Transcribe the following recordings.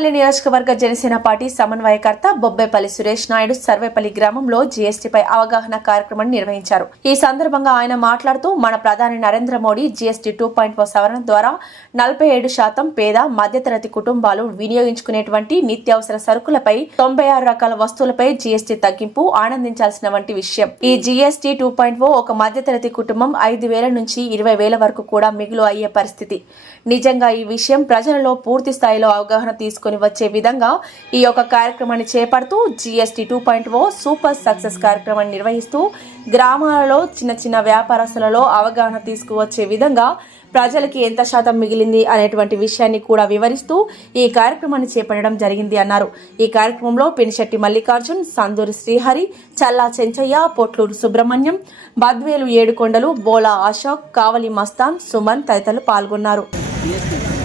బొబ్బేపల్లి నియోజకవర్గ జనసేన పార్టీ సమన్వయకర్త బొబ్బేపల్లి సురేష్ నాయుడు సర్వేపల్లి గ్రామంలో జీఎస్టీపై అవగాహన కార్యక్రమాన్ని నిర్వహించారు. ఈ సందర్భంగా ఆయన మాట్లాడుతూ మన ప్రధాని Narendra Modi GST two point సవరణ ద్వారా నలభై ఏడు శాతం పేద మధ్యతరగతి కుటుంబాలు వినియోగించుకునేటువంటి నిత్యావసర సరుకులపై తొంభై ఆరు రకాల వస్తువులపై జీఎస్టీ తగ్గింపు ఆనందించాల్సిన వంటి విషయం. ఈ జీఎస్టీ టూ పాయింట్ ఒక మధ్యతరగతి కుటుంబం ఐదు వేల నుంచి ఇరవై వేల వరకు కూడా మిగులు అయ్యే పరిస్థితి. నిజంగా ఈ విషయం ప్రజలలో పూర్తి స్థాయిలో అవగాహన తీసుకుని వచ్చే విధంగా ఈ యొక్క కార్యక్రమాన్ని చేపడుతూ GST two point O super success కార్యక్రమాన్ని నిర్వహిస్తూ గ్రామాలలో చిన్న చిన్న వ్యాపారస్తులలో అవగాహన తీసుకువచ్చే విధంగా ప్రజలకి ఎంత శాతం మిగిలింది అనేటువంటి విషయాన్ని కూడా వివరిస్తూ ఈ కార్యక్రమాన్ని చేపట్టడం జరిగింది అన్నారు. ఈ కార్యక్రమంలో పినిశెట్టి మల్లికార్జున్ సందూరి శ్రీహరి చల్లా చెంచయ్య పొట్లూరు సుబ్రహ్మణ్యం బద్వేలు ఏడుకొండలు బోలా అశోక్ కావలి మస్తాన్ సుమన్ తదితరులు పాల్గొన్నారు ఆన్లైన్ ఇది రేట్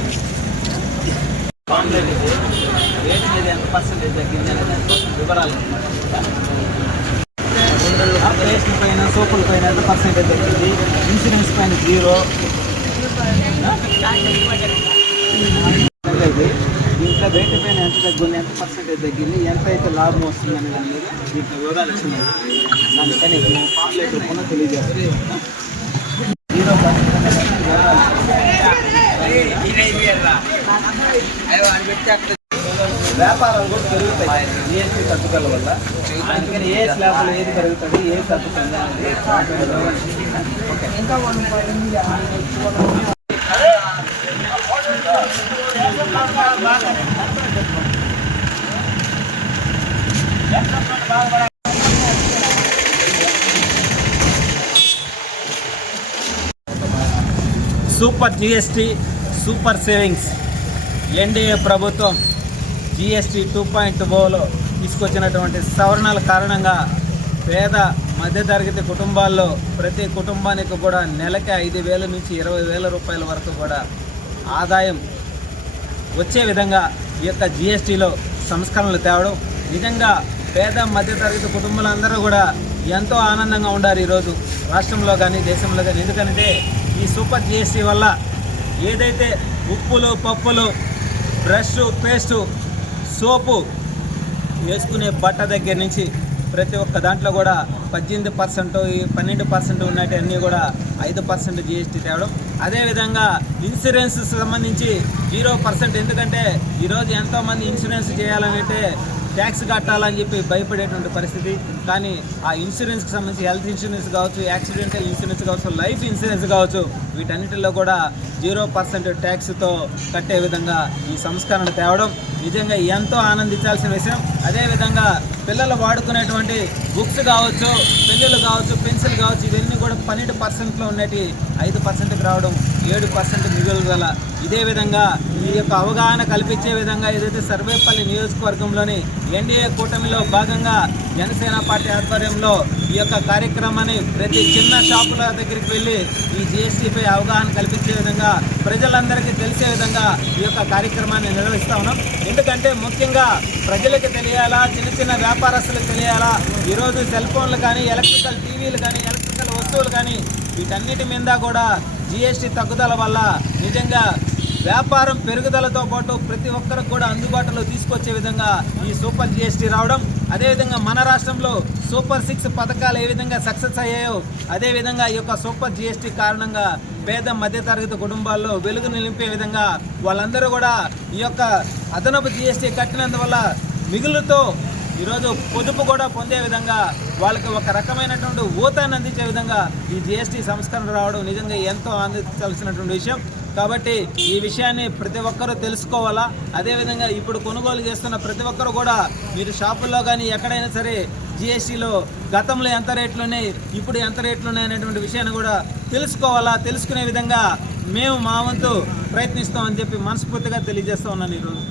మీద ఎంత పర్సెంటేజ్ తగ్గింది అనే దానికోసం వివరాలు ఆ పేస్ట్ పైన సోపుల పైన ఎంత పర్సెంటేజ్ తగ్గింది ఇన్సూరెన్స్ పైన జీరో ఇది దీంట్లో రేట్ పైన ఎంత తగ్గింది ఎంత పర్సెంటేజ్ తగ్గింది ఎంత అయితే లాభం వస్తుంది అనే దాని మీద దీంట్లో వివరాలు ఇచ్చినాయి అందుకని పాంప్లెట్ రూపంలో జీరో పర్సెంట్ వివరాలు వ్యాపారం కూడా పెరుగుతాయి. జిఎస్టీ తగ్గుదల వల్ల అందుకని ఏ స్లాబ్లో ఏది పెరుగుతుంది ఏది తగ్గుతుంది అనేది super GST super savings NDA ప్రభుత్వం జిఎస్టీ టూ పాయింట్ ఓలో తీసుకొచ్చినటువంటి సవరణల కారణంగా పేద మధ్యతరగతి కుటుంబాల్లో ప్రతి కుటుంబానికి కూడా నెలకి ఐదు వేల నుంచి ఇరవై వేల రూపాయల వరకు కూడా ఆదాయం వచ్చే విధంగా ఈ యొక్క జిఎస్టీలో సంస్కరణలు తేవడం. నిజంగా పేద మధ్యతరగతి కుటుంబాలందరూ కూడా ఎంతో ఆనందంగా ఉండారు ఈరోజు రాష్ట్రంలో కానీ దేశంలో కానీ. ఎందుకంటే ఈ సూపర్ జిఎస్టీ వల్ల ఏదైతే ఉప్పులు పప్పులు బ్రష్ పేస్టు సోపు వేసుకునే బట్ట దగ్గర నుంచి ప్రతి ఒక్క దాంట్లో కూడా పద్దెనిమిది పర్సెంట్ ఈ పన్నెండు పర్సెంట్ ఉన్నట్టు అన్నీ కూడా ఐదు పర్సెంట్ జిఎస్టీ తేవడం. అదేవిధంగా ఇన్సూరెన్స్ సంబంధించి జీరో పర్సెంట్. ఎందుకంటే ఈరోజు ఎంతోమంది ఇన్సూరెన్స్ చేయాలంటే ట్యాక్స్ కట్టాలని చెప్పి భయపడేటువంటి పరిస్థితి. కానీ ఆ ఇన్సూరెన్స్కి సంబంధించి హెల్త్ ఇన్సూరెన్స్ కావచ్చు యాక్సిడెంటల్ ఇన్సూరెన్స్ కావచ్చు లైఫ్ ఇన్సూరెన్స్ కావచ్చు వీటన్నిటిలో కూడా జీరో పర్సెంట్ ట్యాక్స్తో కట్టే విధంగా ఈ సంస్కరణ తేవడం నిజంగా ఎంతో ఆనందించాల్సిన విషయం. అదేవిధంగా పిల్లలు వాడుకునేటువంటి బుక్స్ కావచ్చు పెన్నులు కావచ్చు పెన్సిల్ కావచ్చు ఇవన్నీ కూడా పన్నెండు పర్సెంట్లో ఉన్నటి ఐదు పర్సెంట్కి రావడం ఏడు పర్సెంట్ మిగులుదల ఇదే విధంగా ఈ యొక్క అవగాహన కల్పించే విధంగా ఏదైతే సర్వేపల్లి నియోజకవర్గంలోని ఎన్డీఏ కూటమిలో భాగంగా జనసేన పార్టీ ఆధ్వర్యంలో ఈ యొక్క కార్యక్రమాన్ని ప్రతి చిన్న షాపుల దగ్గరికి వెళ్ళి ఈ జిఎస్టీపై అవగాహన కల్పించే విధంగా ప్రజలందరికీ తెలిసే విధంగా ఈ యొక్క కార్యక్రమాన్ని నిర్వహిస్తా ఉన్నాం. ఎందుకంటే ముఖ్యంగా ప్రజలకు తెలియాలా చిన్న చిన్న వ్యాపారస్తులకు తెలియాలా? ఈరోజు సెల్ ఫోన్లు కానీ ఎలక్ట్రికల్ టీవీలు కానీ ఎలక్ట్రికల్ వస్తువులు కానీ వీటన్నిటి మీద కూడా జిఎస్టీ తగ్గుదల వల్ల నిజంగా వ్యాపారం పెరుగుదలతో పాటు ప్రతి ఒక్కరికి కూడా అందుబాటులో తీసుకొచ్చే విధంగా ఈ సూపర్ జిఎస్టీ రావడం అదేవిధంగా మన రాష్ట్రంలో సూపర్ సిక్స్ పథకాలు ఏ విధంగా సక్సెస్ అయ్యాయో అదేవిధంగా ఈ యొక్క సూపర్ జిఎస్టీ కారణంగా పేద మధ్యతరగతి కుటుంబాల్లో వెలుగు నిలిపే విధంగా వాళ్ళందరూ కూడా ఈ యొక్క అదనపు జిఎస్టీ కట్టినందువల్ల మిగులుతో ఈరోజు పొదుపు కూడా పొందే విధంగా వాళ్ళకి ఒక రకమైనటువంటి ఊతాన్ని అందించే విధంగా ఈ జిఎస్టీ సంస్కరణ రావడం నిజంగా ఎంతో ఆనందించాల్సినటువంటి విషయం. కాబట్టి ఈ విషయాన్ని ప్రతి ఒక్కరూ తెలుసుకోవాలా? అదేవిధంగా ఇప్పుడు కొనుగోలు చేస్తున్న ప్రతి ఒక్కరు కూడా మీరు షాపుల్లో కానీ ఎక్కడైనా సరే జిఎస్టీలో గతంలో ఎంత రేట్లు ఉన్నాయి ఇప్పుడు ఎంత రేట్లు ఉన్నాయి అనేటువంటి విషయాన్ని కూడా తెలుసుకోవాలా? తెలుసుకునే విధంగా మేము మా వంతు ప్రయత్నిస్తామని చెప్పి మనస్ఫూర్తిగా తెలియజేస్తా ఉన్నాను ఈరోజు.